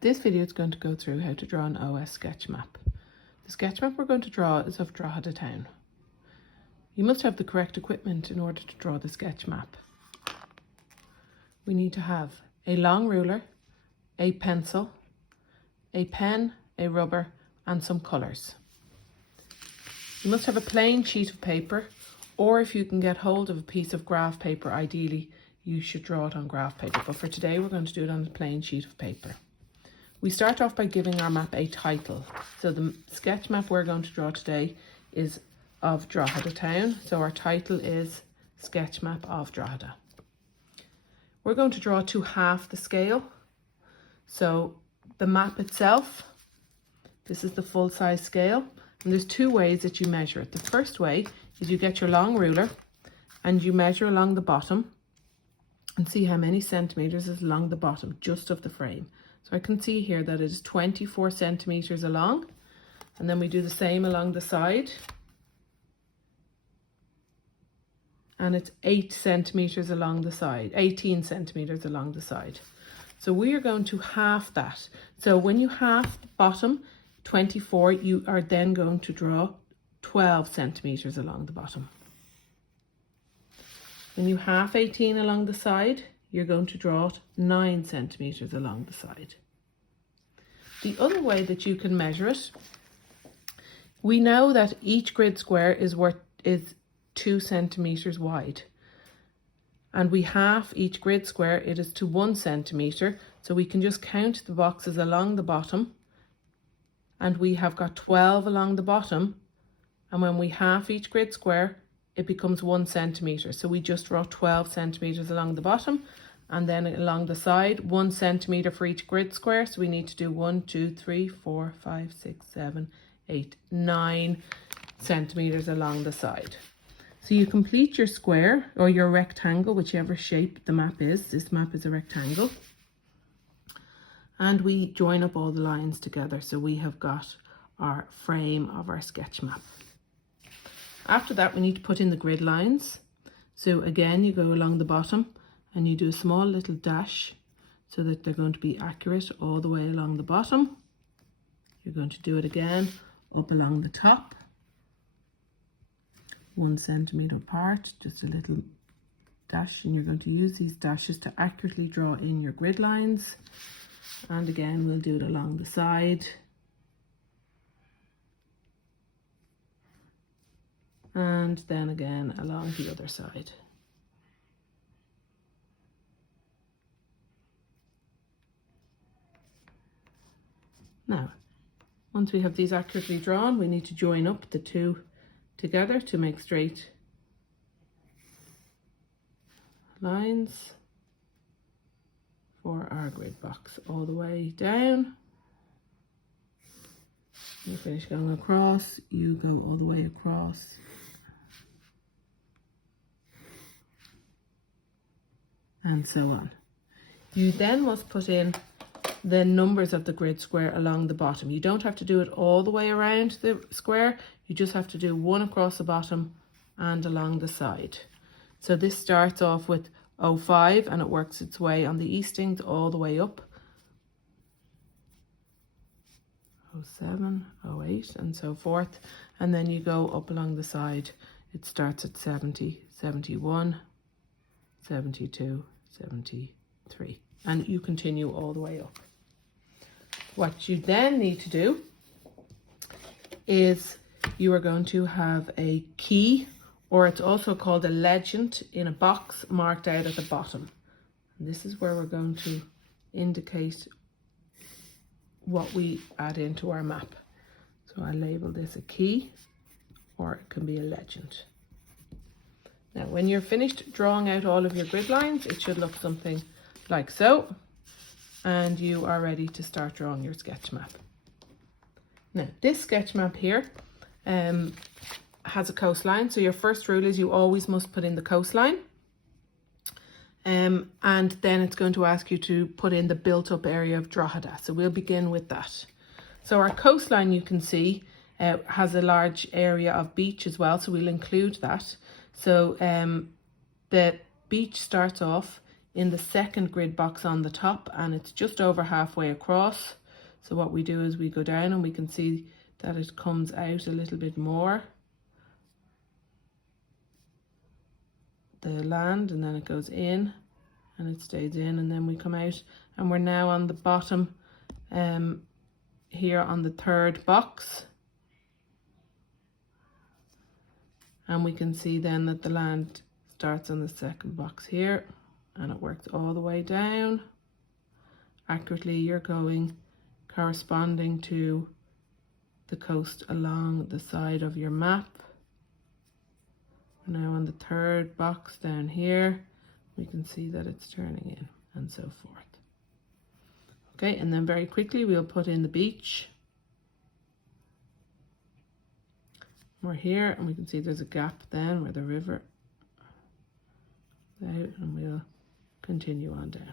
This video is going to go through how to draw an OS sketch map. The sketch map we're going to draw is of Drogheda town. You must have the correct equipment in order to draw the sketch map. We need to have a long ruler, a pencil, a pen, a rubber and some colours. You must have a plain sheet of paper, or if you can get hold of a piece of graph paper, ideally you should draw it on graph paper, but for today we're going to do it on a plain sheet of paper. We start off by giving our map a title. So the sketch map we're going to draw today is of Drogheda town. So our title is Sketch Map of Drogheda. We're going to draw to half the scale. So the map itself, this is the full size scale. And there's two ways that you measure it. The first way is you get your long ruler and you measure along the bottom and see how many centimetres is along the bottom just of the frame. So I can see here that it is 24 centimetres along, and then we do the same along the side, and it's 8 centimetres along the side, 18 centimetres along the side. So we are going to half that. So when you half the bottom 24, you are then going to draw 12 centimetres along the bottom. When you half 18 along the side, you're going to draw it 9 centimetres along the side. The other way that you can measure it, we know that each grid square is 2 centimetres wide. And we half each grid square, it is to 1 centimetre. So we can just count the boxes along the bottom. And we have got 12 along the bottom. And when we half each grid square, it becomes 1 centimetre. So we just draw 12 centimetres along the bottom, and then along the side 1 centimetre for each grid square. So we need to do 1, 2, 3, 4, 5, 6, 7, 8, 9 centimetres along the side. So you complete your square or your rectangle, whichever shape the map is. This map is a rectangle. And we join up all the lines together. So we have got our frame of our sketch map. After that, we need to put in the grid lines. So again, you go along the bottom and you do a small little dash so that they're going to be accurate all the way along the bottom. You're going to do it again up along the top, 1 centimetre apart, just a little dash, and you're going to use these dashes to accurately draw in your grid lines. And again, we'll do it along the side. And then again along the other side. Now, once we have these accurately drawn, we need to join up the two together to make straight lines for our grid box all the way down. You finish going across, you go all the way across. And so on. You then must put in the numbers of the grid square along the bottom. You don't have to do it all the way around the square. You just have to do 1 across the bottom and along the side. So this starts off with 05 and it works its way on the eastings all the way up. 07, 08 and so forth. And then you go up along the side. It starts at 70, 71, 72, 73, and you continue all the way up. What you then need to do is you are going to have a key, or it's also called a legend, in a box marked out at the bottom. And this is where we're going to indicate what we add into our map. So I label this a key, or it can be a legend. Now, when you're finished drawing out all of your grid lines, it should look something like so, and you are ready to start drawing your sketch map. Now, this sketch map here has a coastline, so your first rule is you always must put in the coastline, and then it's going to ask you to put in the built-up area of Drogheda, so we'll begin with that. So our coastline, you can see, has a large area of beach as well, so we'll include that. So the beach starts off in the second grid box on the top, and it's just over halfway across. So what we do is we go down and we can see that it comes out a little bit more, the land, and then it goes in and it stays in, and then we come out, and we're now on the bottom here on the third box, and we can see then that the land starts on the second box here, and it works all the way down. Accurately, you're going corresponding to the coast along the side of your map. Now on the third box down here, we can see that it's turning in, and so forth. Okay, and then very quickly we'll put in the beach. We're here, and we can see there's a gap then where the river out, and we'll continue on down.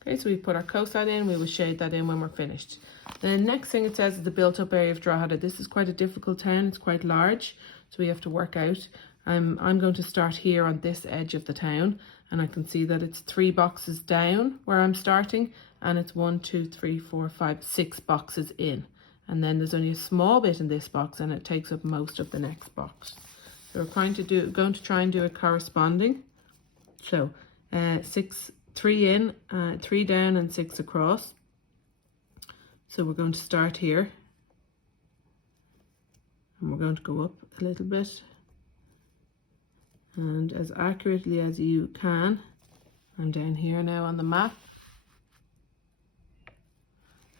Okay, so we've put our coastline in. We will shade that in when we're finished. The next thing it says is the built-up area of Drogheda. This is quite a difficult town. It's quite large, so we have to work out. I'm going to start here on this edge of the town, and I can see that it's 3 boxes down where I'm starting, and it's 1, 2, 3, 4, 5, 6 boxes in. And then there's only a small bit in this box, and it takes up most of the next box. So we're going to try and do it corresponding. So 3 in, 3 down, and 6 across. So we're going to start here, and we're going to go up a little bit, and as accurately as you can. I'm down here now on the map.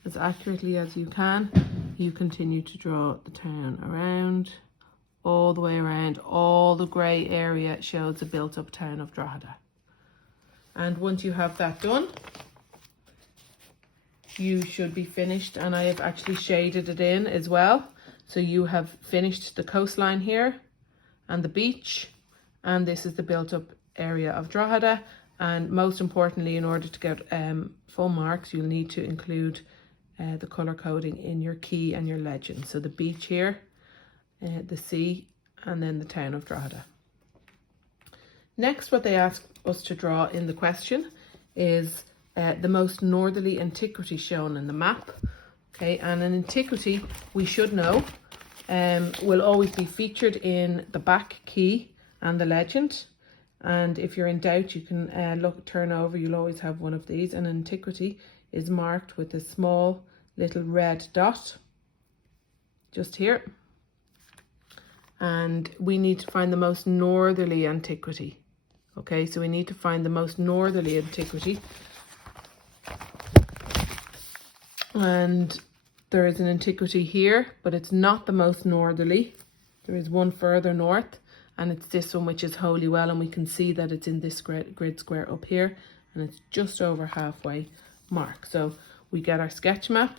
As accurately as you can, you continue to draw the town around, all the way around. All the grey area shows the built-up town of Drogheda. And once you have that done, you should be finished, and I have actually shaded it in as well. So you have finished the coastline here and the beach, and this is the built-up area of Drogheda. And most importantly, in order to get full marks, you'll need to include the colour coding in your key and your legend. So the beach here, the sea, and then the town of Drogheda. Next, what they ask us to draw in the question is the most northerly antiquity shown in the map. Okay, and an antiquity, we should know, will always be featured in the back key and the legend. And if you're in doubt, you can turn over. You'll always have one of these. An antiquity is marked with a small little red dot just here. And we need to find the most northerly antiquity. Okay, so we need to find the most northerly antiquity. And there is an antiquity here, but it's not the most northerly. There is one further north, and it's this one, which is Holywell, and we can see that it's in this grid square up here, and it's just over halfway mark. So we get our sketch map,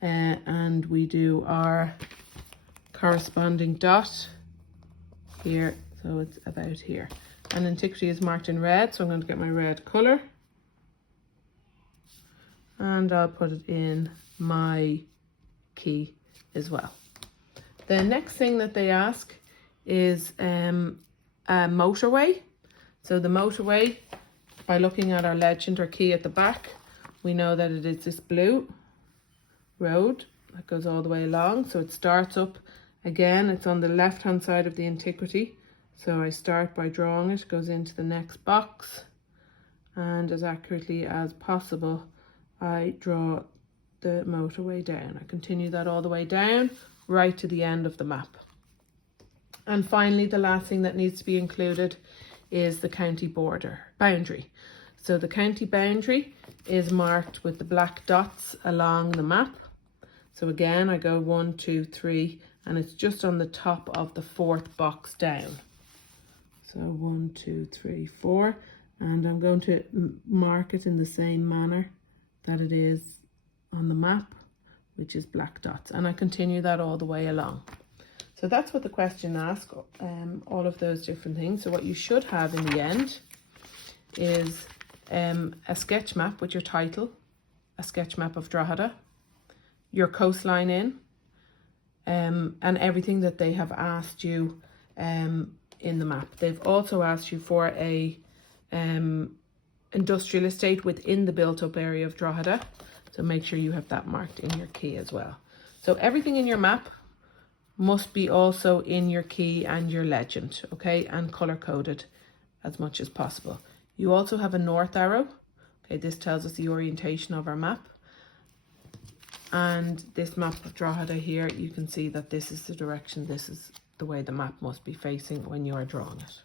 and we do our corresponding dot here, so it's about here. And antiquity is marked in red, so I'm going to get my red colour, and I'll put it in my key as well. The next thing that they ask is a motorway. So the motorway, by looking at our legend or key at the back, we know that it is this blue road that goes all the way along. So it starts up again, it's on the left hand side of the antiquity. So I start by drawing it, goes into the next box, and as accurately as possible I draw the motorway down. I continue that all the way down right to the end of the map. And finally, the last thing that needs to be included is the county boundary. So the county boundary is marked with the black dots along the map. So again, I go 1, 2, 3, and it's just on the top of the 4th box down. So 1, 2, 3, 4, and I'm going to mark it in the same manner that it is on the map, which is black dots, and I continue that all the way along. So that's what the question asks, all of those different things. So what you should have in the end is a sketch map with your title, a sketch map of Drogheda, your coastline in, and everything that they have asked you in the map. They've also asked you for a industrial estate within the built up area of Drogheda. So make sure you have that marked in your key as well. So everything in your map must be also in your key and your legend, okay, and color coded as much as possible. You also have a north arrow. Okay, this tells us the orientation of our map. And this map of Drogheda here, you can see that this is the direction, this is the way the map must be facing when you are drawing it.